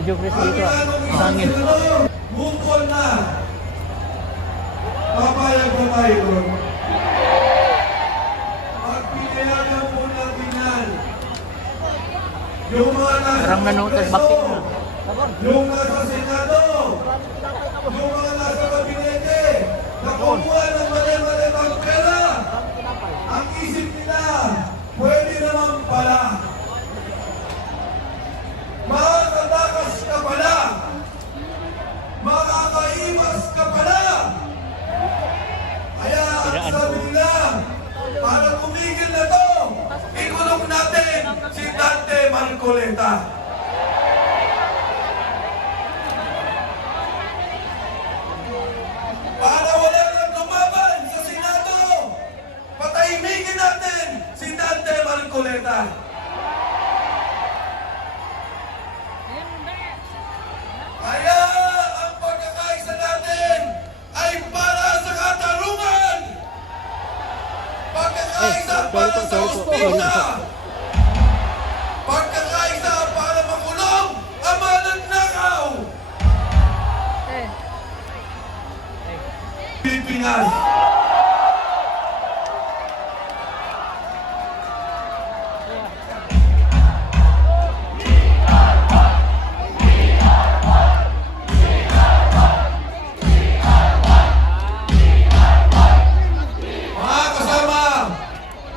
Medyo fresh dito. Hangin. Move na. Papayag na tayo doon. Pagpilihan po natin yan. Yung mga nasa Parang nanutas bakit na. yung nasa Senado, yung mga nasa Kabinete, nakukuha ng mali-mali ang pera. Ang isip nila, pwede naman pala. Makakatakas ka pala. Makakaiwas ka pala. Kaya ang sabi nila, para tumigil na to, ikulong natin si Dante Marcoleta. Para wala nang lumaban sa Senado, patahimikin natin si Dante Marcoleta. Kaya ang pagkakaisa natin ay para sa katarungan. Pagkakaisa para sa hustisya. Pagkakaisa para makulong ang mga nagnakaw. Pilipinas.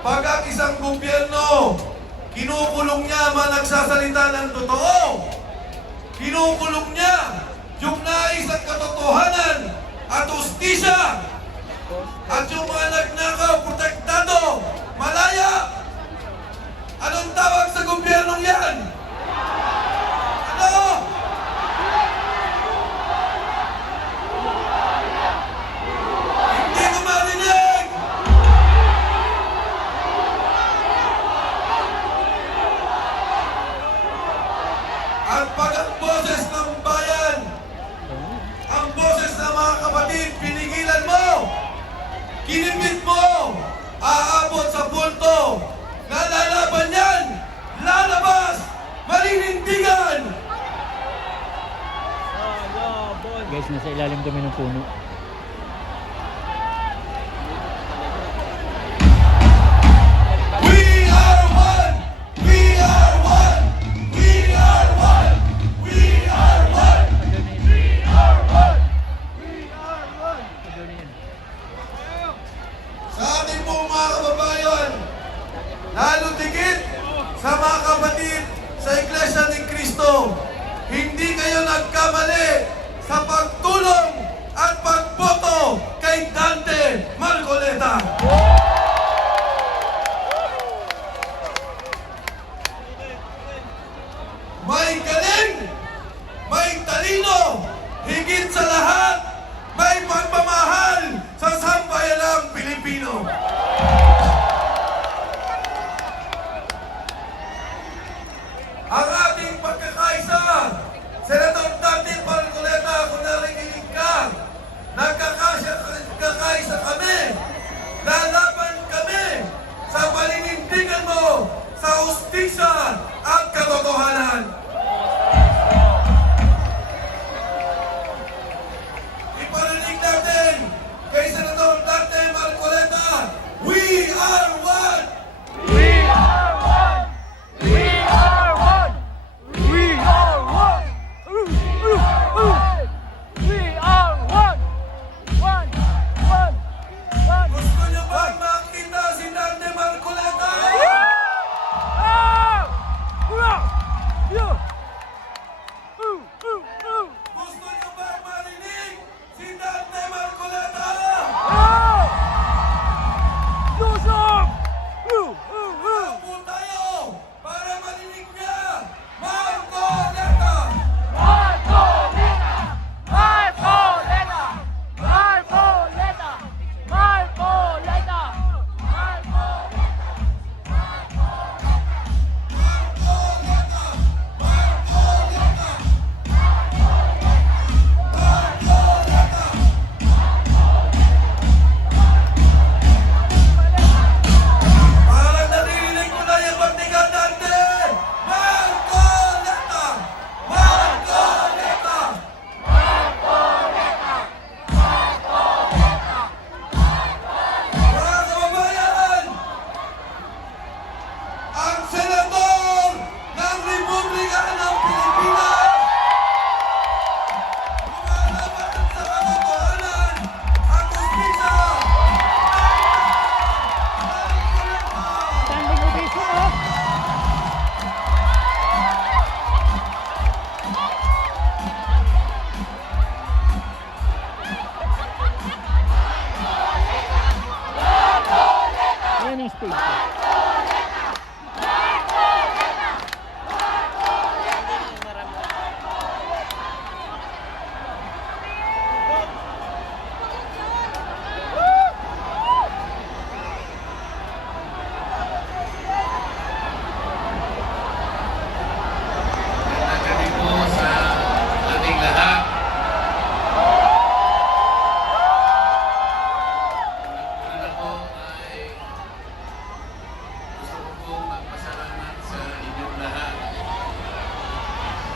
Pag ang isang gobyerno, kinukulong niya mga nagsasalita ng totoo. Kinukulong niya yung nais at katotohanan at hustisya. At yung mga nagnakaw, protektado, malaya. Anong tawag sa gobyernong yan? Ano? Hindi ko marinig! At pag ang boses ng bayan, ang boses ng mga kapatid, pinigilan mo, kinipit mo, aabot sa punto na lalaban yan, lalabas, malinindigan. Guys, nasa ilalim kami ng puno. We are one! We are one! We are one! We are one! We are one! We are one! Sa ating pong mga kababayan, lalo tigit sa mga kapatid sa Iglesia ni Cristo, hindi kayo nagkamali sa pagtulong at pagboto kay Dante Marcoleta. May galing, may talino, higit sa lahat, may pagmamahal sa sambayanang Pilipino. Ang ating pagkakaisa, Senator Dante Marcoleta, kung narinig ka, nagkakaisa kami, lalaban kami sa paninindigan mo sa hustisya at katotohanan.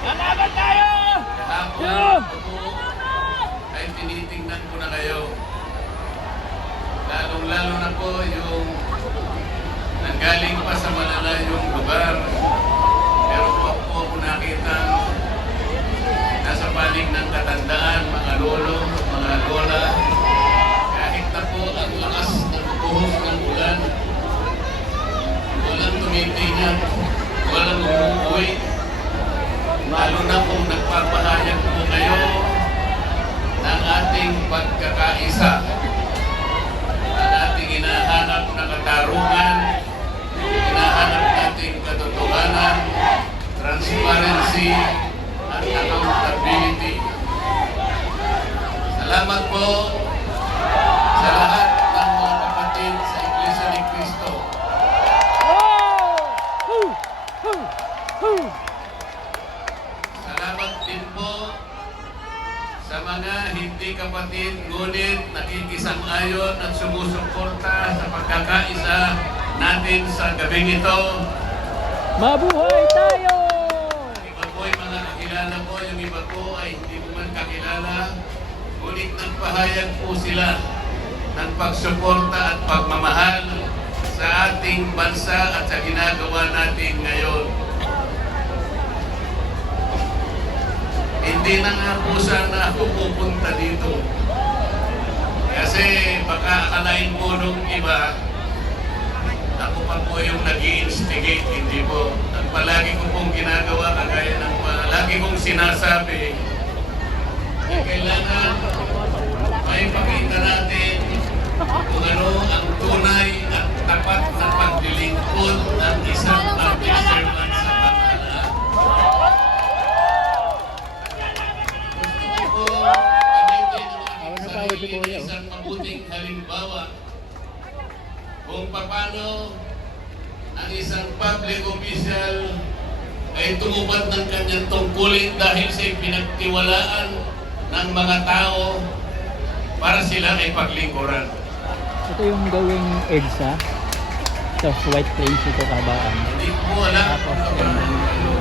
Lalaban tayo! Kahapon po ay tinitingnan ko na kayo. Lalong-lalo na po yung nanggaling pa sa malalayong lugar. Pero po ako nakita nasa panig ng katandaan, mga lolo, mga lola. Kahit na po ang lakas ng buhos ng ulan, walang tumitingnan, walang umuwi. Lalo na kung nagpapahayag po kayo ng ating pagkakaisa, ang ating hinahanap na katarungan, hinahanap nating katotohanan, transparency, at accountability. Salamat po sa lahat ng mga kapatid sa Iglesia ni Cristo. Salamat din po sa mga hindi kapatid, ngunit nakikisang-ayon at sumusuporta sa pagkakaisa natin sa gabing ito. Mabuhay tayo! Iba po ay mga kakilala ko, yung iba po ay hindi mo man kakilala, ngunit nagpahayag po sila ng pagsuporta at pagmamahal sa ating bansa at sa ginagawa natin ngayon. Hindi na nga po sana ako pupunta dito. Kasi baka akalain po nung iba, ako pa po yung nag-i-instigate, hindi po. Ang palagi ko pong ginagawa, kagaya ng palagi kong sinasabi, kailangan may pakita natin kung ano ang tunay at tapat na paglilingkod ng isang public servant sa pamahalaan. Gusto ko po gamitin ang aking sarili isang mabuting halimbawa kung paano ang isang public official ay tumupad ng kanyang tungkulin dahil sa pinagtiwalaan ng mga tao para sila ay paglingkuran. Ito yung gawing EDSA sa White Plains ito, Kabaan. Hindi ko alam kung ano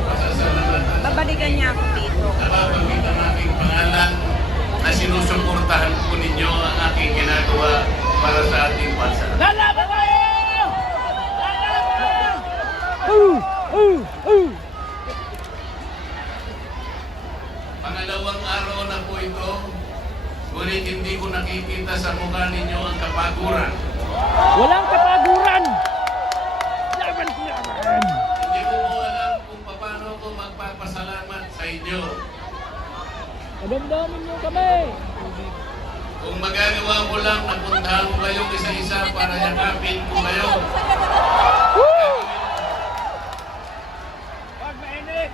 pasasalamatan. Babalikan niya ako dito. Nababanggit ang aking pangalan na sinusuportahan po ninyo ang aking ginagawa para sa ating bansa. Lalaban tayo! Pangalawang araw na po ito, ngunit hindi ko nakikita sa mukha ninyo ang kapaguran. Walang kapaguran! Laban ko laban! Hindi ko po alam kung paano ko magpapasalamat sa inyo. Padamdamin niyo kami! Kung magagawa ko lang, napuntahan ko kayong isa-isa para yakapin ko kayo. Wag mainit!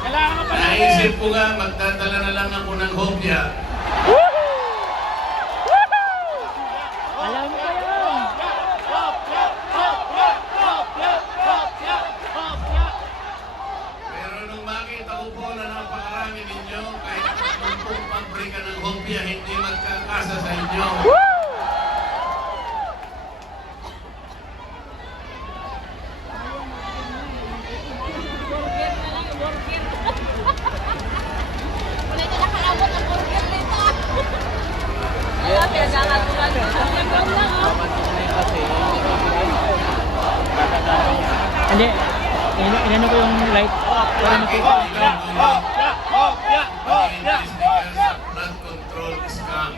Kailangan ka pa Naisip ko nga, magdadala na lang ako ng hopya. Alam mo ba yan? Pero nung makita ko po na napakarami ninyo, kahit kung pabrika ng hopya, hindi magkakasa sa inyo. Wala na nakaabot ang burger nito. Wala, pinagkakatulan. Hindi. Inano ko yung light para makita. Pag-iimbestiga sa flood control scam.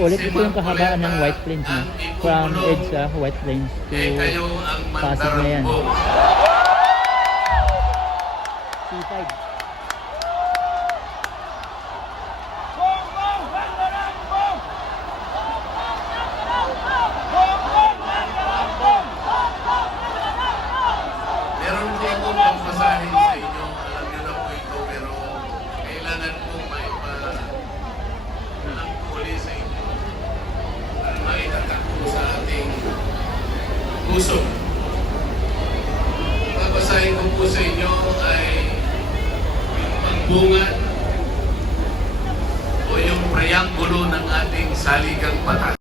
Ulit ito yung kahabaan ng White Plains. No? From EDSA, White Plains to Kayo ang Pasig na yan. mandarambong. C5. Meron po akong pagpasahin sa inyo. Alam niyo na po ito, pero kailangan po may ang puli sa inyo para maitatak po sa ating puso. Babasahin ko po sa inyo ay yung pagbungan o yung preambulo ng ating saligang batas.